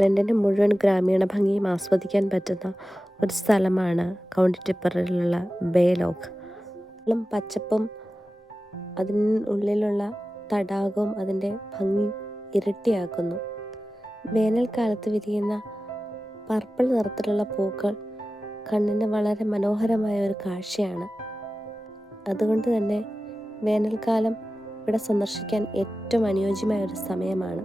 ലണ്ടൻ്റെ മുഴുവൻ ഗ്രാമീണ ഭംഗിയും ആസ്വദിക്കാൻ പറ്റുന്ന ഒരു സ്ഥലമാണ് കൗണ്ടി ടിപ്പറിലുള്ള ബേ ലോക്ക്. പച്ചപ്പും അതിനുള്ളിലുള്ള തടാകവും അതിൻ്റെ ഭംഗി ഇരട്ടിയാക്കുന്നു. വേനൽക്കാലത്ത് വിരിയുന്ന പർപ്പിൾ നിറത്തിലുള്ള പൂക്കൾ കണ്ണിന് വളരെ മനോഹരമായ ഒരു കാഴ്ചയാണ്. അതുകൊണ്ട് തന്നെ വേനൽക്കാലം ഇവിടെ സന്ദർശിക്കാൻ ഏറ്റവും അനുയോജ്യമായ ഒരു സമയമാണ്.